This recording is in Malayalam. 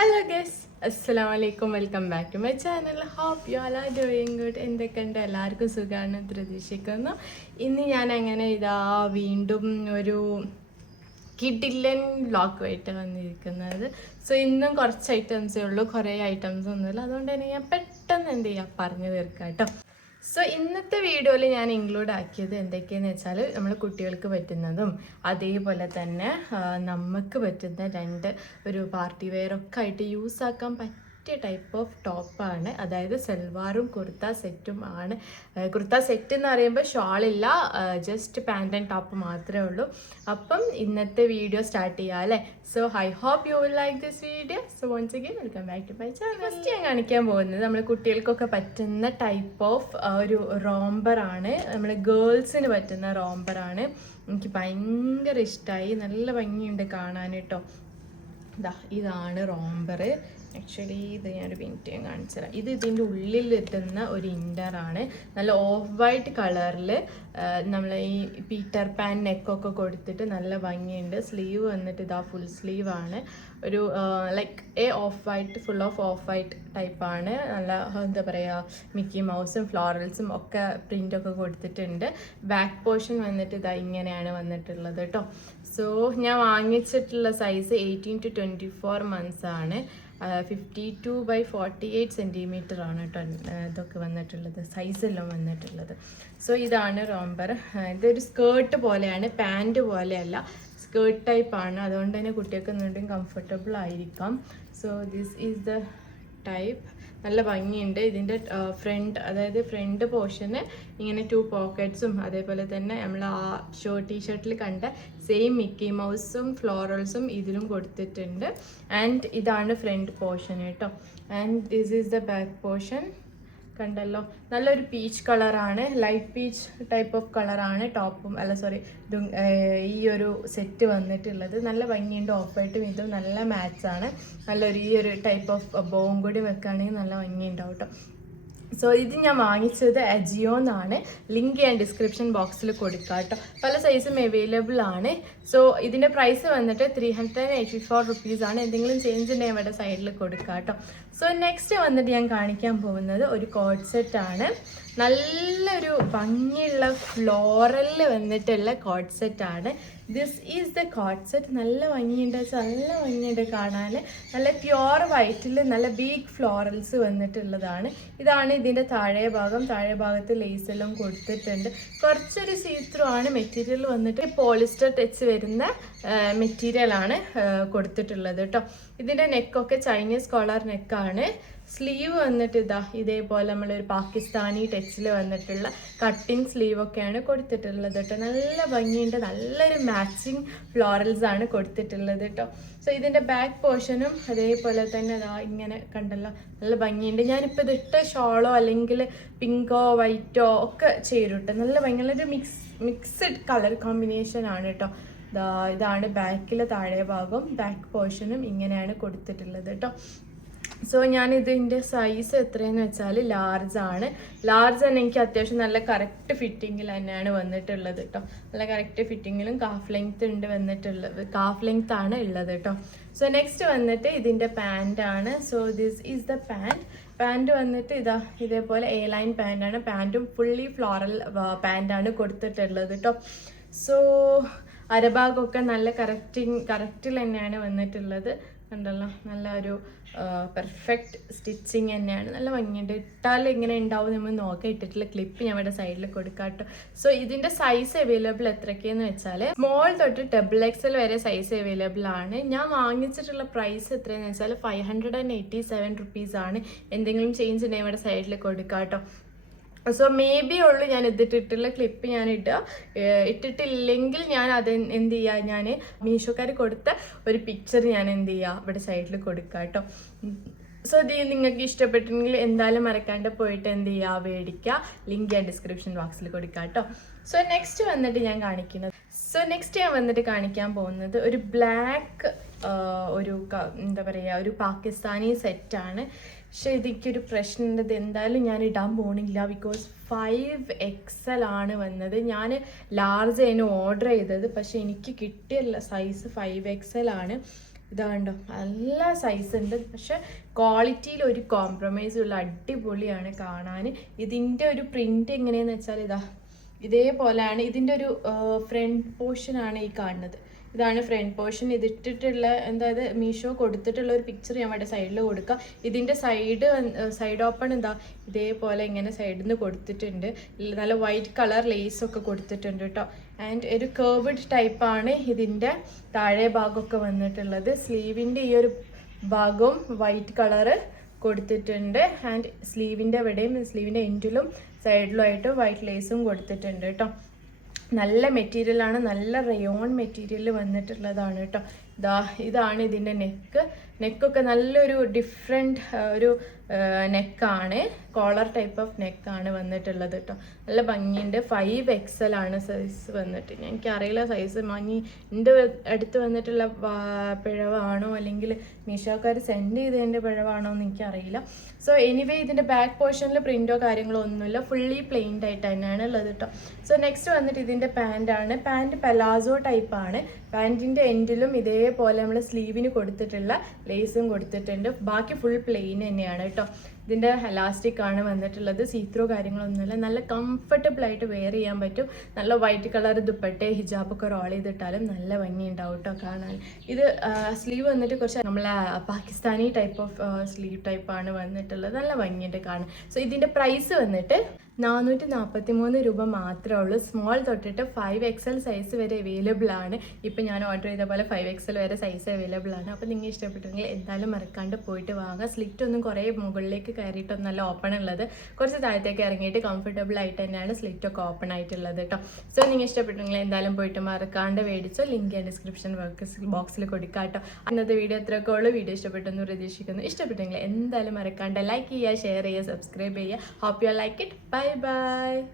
ഹലോ ഗസ് അസ്സലാമു അലൈക്കും, welcome back to my channel. Hope you all are doing good. എന്തൊക്കെയുണ്ട്? എല്ലാവർക്കും സുഖമാണെന്ന് പ്രതീക്ഷിക്കുന്നു. ഇന്ന് ഞാൻ അങ്ങനെ വീണ്ടും ഒരു കിഡിലൻ വ്ളോഗുമായിട്ട് വന്നിരിക്കുന്നത്. സോ ഇന്നും കുറച്ച് ഐറ്റംസേ ഉള്ളൂ, കുറേ ഐറ്റംസ് ഒന്നുമില്ല. അതുകൊണ്ട് തന്നെ ഞാൻ പെട്ടെന്ന് പറഞ്ഞു തീർക്കാം കേട്ടോ. സോ ഇന്നത്തെ വീഡിയോയിൽ ഞാൻ ഇൻക്ലൂഡ് ആക്കിയത് എന്തൊക്കെയാണെന്ന് വെച്ചാൽ നമ്മൾ കുട്ടികൾക്ക് പറ്റുന്നതും അതേപോലെ തന്നെ നമുക്ക് പറ്റുന്ന ഒരു പാർട്ടി വെയർ ഒക്കെ ആയിട്ട് യൂസ് ആക്കാൻ പറ്റിയ ടൈപ്പ് ഓഫ് ടോപ്പാണ്. അതായത് സൽവാറും കുർത്ത സെറ്റും ആണ്. കുർത്ത സെറ്റ് എന്ന് പറയുമ്പോൾ ഷോളില്ല, ജസ്റ്റ് പാൻറ് ആൻഡ് ടോപ്പ് മാത്രമേ ഉള്ളൂ. അപ്പം ഇന്നത്തെ വീഡിയോ സ്റ്റാർട്ട് ചെയ്യാം അല്ലേ. So I hope you will like this video. So once again welcome back to my channel. First ഞാൻ കാണിക്കാൻ പോകുന്നത് നമ്മൾ കുട്ടികൾക്കൊക്കെ പറ്റുന്ന ടൈപ്പ് ഓഫ് ഒരു റോംബറാണ്. നമ്മൾ ഗേൾസിന് പറ്റുന്ന റോംബറാണ്. എനിക്ക് ഭയങ്കര ഇഷ്ടമായി, നല്ല ഭംഗിയുണ്ട് കാണാൻ കേട്ടോ. ഇതാണ് റോംബർ. ആക്ച്വലി ഇത് ഞാനൊരു മിനിറ്റ് കാണിച്ചു തരാം. ഇതിൻ്റെ ഉള്ളിൽ എത്തുന്ന ഒരു ഇന്നറാണ്. നല്ല ഓഫ് വൈറ്റ് കളറിൽ നമ്മൾ ഈ പീറ്റർ പാൻ നെക്കൊക്കെ കൊടുത്തിട്ട് നല്ല ഭംഗിയുണ്ട്. സ്ലീവ് വന്നിട്ട് ഫുൾ സ്ലീവാണ്. ഒരു like of white, full of white ടൈപ്പാണ്. നല്ല എന്താ പറയുക, മിക്കി മൗസും ഫ്ലോറൽസും ഒക്കെ പ്രിൻ്റൊക്കെ കൊടുത്തിട്ടുണ്ട്. ബാക്ക് പോർഷൻ വന്നിട്ട് ഇങ്ങനെയാണ് വന്നിട്ടുള്ളത് കേട്ടോ. സോ ഞാൻ വാങ്ങിച്ചിട്ടുള്ള സൈസ് 18 to 24 months ആണ്. 52x48 centimeter ആണ് കേട്ടോ ഇതൊക്കെ വന്നിട്ടുള്ളത്, സൈസെല്ലാം വന്നിട്ടുള്ളത്. സോ ഇതാണ് റോംബർ. ഇതൊരു സ്കേർട്ട് പോലെയാണ്, പാൻറ് പോലെയല്ല, സ്കേർട്ട് ടൈപ്പാണ്. അതുകൊണ്ട് തന്നെ കുട്ടികൾക്ക് ഒന്നുകൂടി കംഫർട്ടബിൾ ആയിരിക്കാം. So this is the type. നല്ല ഭംഗിയുണ്ട്. ഇതിൻ്റെ ഫ്രണ്ട് പോർഷന് ഇങ്ങനെ 2 പോക്കറ്റ്സും അതേപോലെ തന്നെ നമ്മൾ ആ ടീഷർട്ടിൽ കണ്ട സെയിം മിക്കി മൗസും ഫ്ലോറൽസും ഇതിലും കൊടുത്തിട്ടുണ്ട്. ആൻഡ് ഇതാണ് ഫ്രണ്ട് പോർഷൻ കേട്ടോ. And this is the back portion. കണ്ടല്ലോ, നല്ലൊരു പീച്ച് കളറാണ്, ലൈറ്റ് പീച്ച് ടൈപ്പ് ഓഫ് കളറാണ് ടോപ്പും ഈ ഒരു സെറ്റ് വന്നിട്ടുള്ളത്. നല്ല ഭംഗിയുണ്ട്. ഓഫായിട്ടും ഇതും നല്ല മാച്ചാണ്. നല്ലൊരു ഈ ഒരു ടൈപ്പ് ഓഫ് ബോവും കൂടി വെക്കുകയാണെങ്കിൽ നല്ല ഭംഗിയുണ്ടാവും കേട്ടോ. സോ ഇത് ഞാൻ വാങ്ങിച്ചത് അജിയോന്നാണ്. ലിങ്ക് ഞാൻ ഡിസ്ക്രിപ്ഷൻ ബോക്സിൽ കൊടുക്കാം കേട്ടോ. പല സൈസും അവൈലബിൾ ആണ്. സോ ഇതിൻ്റെ പ്രൈസ് വന്നിട്ട് 384 rupees ആണ്. എന്തെങ്കിലും ചേഞ്ച് ഉണ്ടെങ്കിൽ ഇവിടെ സൈഡിൽ കൊടുക്കാം കേട്ടോ. സോ നെക്സ്റ്റ് വന്നിട്ട് ഞാൻ കാണിക്കാൻ പോകുന്നത് ഒരു കോഡ് സെറ്റാണ്. നല്ലൊരു ഭംഗിയുള്ള ഫ്ലോറലിൽ വന്നിട്ടുള്ള കോഡ് സെറ്റാണ്. This is the code set. നല്ല ഭംഗിയുണ്ട് കാണാൻ. നല്ല പ്യുവർ വൈറ്റിൽ നല്ല ബിഗ് ഫ്ലോറൽസ് വന്നിട്ടുള്ളതാണ്. ഇതാണ് ഇതിൻ്റെ താഴെ ഭാഗത്ത് ലേസ് എല്ലാം കൊടുത്തിട്ടുണ്ട്. കുറച്ചൊരു സീത്രൂ ആണ്. മെറ്റീരിയൽ വന്നിട്ട് പോളിസ്റ്റർ ടച്ച് വരുന്ന മെറ്റീരിയലാണ് കൊടുത്തിട്ടുള്ളത് കേട്ടോ. ഇതിൻ്റെ നെക്കൊക്കെ ചൈനീസ് കോളർ നെക്കാണ്. സ്ലീവ് വന്നിട്ട് ഇതേപോലെ നമ്മളൊരു പാകിസ്ഥാനി ടച്ചിൽ വന്നിട്ടുള്ള കട്ടിങ് സ്ലീവൊക്കെയാണ് കൊടുത്തിട്ടുള്ളത് കേട്ടോ. നല്ല ഭംഗിയുണ്ട്. നല്ലൊരു മാച്ചിങ് ഫ്ലോറൽസ് ആണ് കൊടുത്തിട്ടുള്ളത് കേട്ടോ. സോ ഇതിൻ്റെ ബാക്ക് പോർഷനും അതേപോലെ തന്നെ ഇങ്ങനെ കണ്ടല്ലോ, നല്ല ഭംഗിയുണ്ട്. ഞാനിപ്പോൾ ഇതിട്ട ഷോളോ അല്ലെങ്കിൽ പിങ്കോ വൈറ്റോ ഒക്കെ ചേരും. നല്ല ഭംഗിയുള്ളൊരു മിക്സ്ഡ് കളർ കോമ്പിനേഷൻ ആണ് കേട്ടോ. ഇതാണ് ബാക്കിലെ താഴെ ഭാഗം. ബാക്ക് പോർഷനും ഇങ്ങനെയാണ് കൊടുത്തിട്ടുള്ളത് കേട്ടോ. സോ ഞാനിതിൻ്റെ സൈസ് എത്രയെന്ന് വെച്ചാൽ ലാർജ് ആണ്. ലാർജ് തന്നെ എനിക്ക് അത്യാവശ്യം നല്ല കറക്റ്റ് ഫിറ്റിങ്ങിൽ തന്നെയാണ് വന്നിട്ടുള്ളത് കേട്ടോ. നല്ല കറക്റ്റ് ഫിറ്റിങ്ങിലും കാഫ് ലെങ്ത് ആണ് ഉള്ളത് കേട്ടോ. സോ നെക്സ്റ്റ് വന്നിട്ട് ഇതിൻ്റെ പാൻ്റ് ആണ്. So this is the pant വന്നിട്ട് ഇതേപോലെ ലൈൻ പാൻ്റാണ്. പാൻറ്റും ഫുള്ളി ഫ്ലോറൽ പാൻ്റാണ് കൊടുത്തിട്ടുള്ളത് കേട്ടോ. സോ അരഭാഗമൊക്കെ നല്ല കറക്റ്റിൽ തന്നെയാണ് വന്നിട്ടുള്ളത്. കണ്ടല്ലോ, നല്ല ഒരു പെർഫെക്റ്റ് സ്റ്റിച്ചിങ് തന്നെയാണ്. നല്ല ഭംഗിയുണ്ട്. ഇട്ടാൽ ഇങ്ങനെ ഉണ്ടാവും നമ്മൾ നോക്കാം. ഇട്ടിട്ടുള്ള ക്ലിപ്പ് ഞാൻ ഇവിടെ സൈഡിൽ കൊടുക്കാം കേട്ടോ. സോ ഇതിൻ്റെ സൈസ് അവൈലബിൾ എത്രയൊക്കെയെന്ന് വെച്ചാൽ സ്മോൾ തൊട്ട് XXL വരെ സൈസ് അവൈലബിൾ ആണ്. ഞാൻ വാങ്ങിച്ചിട്ടുള്ള പ്രൈസ് എത്രയെന്ന് വെച്ചാൽ 587 rupees ആണ്. എന്തെങ്കിലും ചേഞ്ച് ഉണ്ടെങ്കിൽ ഇവിടെ സൈഡിൽ കൊടുക്കാം കേട്ടോ. സോ മേ ബി ഉള്ളൂ ഞാൻ ഇതിട്ടിട്ടുള്ള ക്ലിപ്പ് ഞാൻ ഇട്ടിട്ടില്ലെങ്കിൽ ഞാൻ അത് എന്ത് ചെയ്യുക, ഞാൻ മീഷോക്കാർ കൊടുത്ത ഒരു പിക്ചർ ഞാൻ എന്ത് ചെയ്യുക ഇവിടെ സൈഡിൽ കൊടുക്കാം കേട്ടോ. സോ ഇത് നിങ്ങൾക്ക് ഇഷ്ടപ്പെട്ടെങ്കിൽ എന്തായാലും മറക്കാണ്ട് പോയിട്ട് എന്ത് ചെയ്യുക, മേടിക്കുക. ലിങ്ക് ഞാൻ ഡിസ്ക്രിപ്ഷൻ ബോക്സിൽ കൊടുക്കാം കേട്ടോ. സോ നെക്സ്റ്റ് വന്നിട്ട് ഞാൻ കാണിക്കാൻ പോകുന്നത് ഒരു ബ്ലാക്ക് എന്താ പറയുക, ഒരു പാകിസ്ഥാനി സെറ്റാണ്. പക്ഷെ ഇതൊരു പ്രശ്നമുണ്ട്. ഇത് എന്തായാലും ഞാൻ ഇടാൻ പോണില്ല. ബിക്കോസ് 5XL ആണ് വന്നത്. ഞാൻ ലാർജ് ആയിരുന്നു ഓർഡർ ചെയ്തത്, പക്ഷെ എനിക്ക് കിട്ടിയ സൈസ് 5XL ആണ്. ഇതാ കണ്ടോ, നല്ല സൈസ് ഉണ്ട്. പക്ഷെ ക്വാളിറ്റിയിൽ ഒരു കോംപ്രമൈസും ഉള്ള അടിപൊളിയാണ് കാണാൻ. ഇതിൻ്റെ ഒരു പ്രിന്റ് എങ്ങനെയാന്ന് വെച്ചാൽ ഇതാ ഇതേപോലെയാണ്. ഇതിൻ്റെ ഒരു ഫ്രണ്ട് പോർഷനാണ് ഈ കാണുന്നത്. ഇതാണ് ഫ്രണ്ട് പോർഷൻ. ഇതിട്ടിട്ടുള്ള അതായത് മീഷോ കൊടുത്തിട്ടുള്ള ഒരു പിക്ചർ ഞാൻ അവിടെ സൈഡിൽ കൊടുക്കാം. ഇതിൻ്റെ സൈഡ് ഓപ്പൺ എന്താ ഇതേപോലെ ഇങ്ങനെ സൈഡിൽ നിന്ന് കൊടുത്തിട്ടുണ്ട്. നല്ല വൈറ്റ് കളർ ലേസ് ഒക്കെ കൊടുത്തിട്ടുണ്ട് കേട്ടോ. ആൻഡ് ഒരു കേർവ്ഡ് ടൈപ്പാണ് ഇതിൻ്റെ താഴെ ഭാഗമൊക്കെ വന്നിട്ടുള്ളത്. സ്ലീവിൻ്റെ ഈ ഒരു ഭാഗവും വൈറ്റ് കളറ് കൊടുത്തിട്ടുണ്ട്. ആൻഡ് സ്ലീവിൻ്റെ ഇവിടെയും സ്ലീവിൻ്റെ എൻഡിലും സൈഡിലുമായിട്ട് വൈറ്റ് ലേസും കൊടുത്തിട്ടുണ്ട് കേട്ടോ. നല്ല മെറ്റീരിയലാണ്, നല്ല റയോൺ മെറ്റീരിയൽ വന്നിട്ടുള്ളതാണ് കേട്ടോ. ഇതാണ് ഇതിൻ്റെ നെക്കൊക്കെ നല്ലൊരു ഡിഫറെൻറ്റ് ഒരു നെക്കാണ്. കോളർ ടൈപ്പ് ഓഫ് നെക്കാണ് വന്നിട്ടുള്ളത് കേട്ടോ. നല്ല ഭംഗിയുണ്ട്. 5XL ആണ് സൈസ് വന്നിട്ട്. എനിക്കറിയില്ല സൈസ് എൻ്റെ അടുത്ത് വന്നിട്ടുള്ള പിഴവാണോ അല്ലെങ്കിൽ മീഷോക്കാർ സെൻഡ് ചെയ്തതിൻ്റെ പിഴവാണോ എന്ന് എനിക്കറിയില്ല. സോ എനിവേ ഇതിൻ്റെ ബാക്ക് പോർഷനിൽ പ്രിൻറ്റോ കാര്യങ്ങളോ ഒന്നുമില്ല, ഫുള്ളി പ്ലെയിൻഡ് ആയിട്ട് തന്നെയാണ് ഉള്ളത് കേട്ടോ. സോ നെക്സ്റ്റ് വന്നിട്ട് ഇതിൻ്റെ പാൻറ്റാണ്. പാൻറ്റ് പെലാസോ ടൈപ്പാണ്. പാൻറ്റിൻ്റെ എൻഡിലും ഇതേപോലെ നമ്മൾ സ്ലീവിന് കൊടുത്തിട്ടുള്ള ലേസും കൊടുത്തിട്ടുണ്ട്. ബാക്കി ഫുൾ പ്ലെയിൻ തന്നെയാണ് കേട്ടോ. ഇതിൻ്റെ എലാസ്റ്റിക് ആണ് വന്നിട്ടുള്ളത്. സീത്രോ കാര്യങ്ങളൊന്നുമില്ല. നല്ല കംഫർട്ടബിൾ ആയിട്ട് വെയർ ചെയ്യാൻ പറ്റും. നല്ല വൈറ്റ് കളർ ദുപ്പട്ടെ ഹിജാബൊക്കെ റോൾ ചെയ്തിട്ടാലും നല്ല ഭംഗി ഉണ്ടാവും കേട്ടോ കാണാൻ. ഇത് സ്ലീവ് വന്നിട്ട് കുറച്ച് നമ്മളെ പാകിസ്ഥാനി ടൈപ്പ് ഓഫ് സ്ലീവ് ടൈപ്പാണ് വന്നിട്ടുള്ളത്. നല്ല ഭംഗിയുണ്ട് കാണാൻ. സോ ഇതിൻ്റെ പ്രൈസ് വന്നിട്ട് 443 രൂപ മാത്രമേ ഉള്ളൂ. സ്മോൾ തൊട്ടിട്ട് 5XL സൈസ് വരെ അവൈലബിൾ ആണ്. ഇപ്പം ഞാൻ ഓർഡർ ചെയ്ത പോലെ 5XL വരെ സൈസ് അവൈലബിൾ ആണ്. അപ്പോൾ നിങ്ങൾ ഇഷ്ടപ്പെട്ടെങ്കിൽ എന്തായാലും മറക്കാണ്ട് പോയിട്ട് വാങ്ങുക. സ്ലിറ്റ് ഒന്നും കുറേ മുകളിലേക്ക് കയറിയിട്ടൊന്നും നല്ല ഓപ്പൺ ഉള്ളത്, കുറച്ച് താഴത്തേക്ക് ഇറങ്ങിയിട്ട് കംഫർട്ടബിൾ ആയിട്ട് തന്നെയാണ് സ്ലിറ്റൊക്കെ ഓപ്പൺ ആയിട്ടുള്ളത് കേട്ടോ. സോ നിങ്ങൾ ഇഷ്ടപ്പെട്ടെങ്കിൽ എന്തായാലും പോയിട്ട് മറക്കാണ്ട് മേടിച്ചോ. ലിങ്ക് ഞാൻ ഡിസ്ക്രിപ്ഷൻ ബോക്സിൽ കൊടുക്കാം കേട്ടോ. അന്നത്തെ വീഡിയോ എത്രയൊക്കെ ഉള്ളൂ. വീഡിയോ ഇഷ്ടപ്പെട്ടെന്ന് പ്രതീക്ഷിക്കുന്നു. ഇഷ്ടപ്പെട്ടെങ്കിൽ എന്തായാലും മറക്കാണ്ട് ലൈക്ക് ചെയ്യുക, ഷെയർ ചെയ്യുക, സബ്സ്ക്രൈബ് ചെയ്യുക. Hope you like it. Bye bye.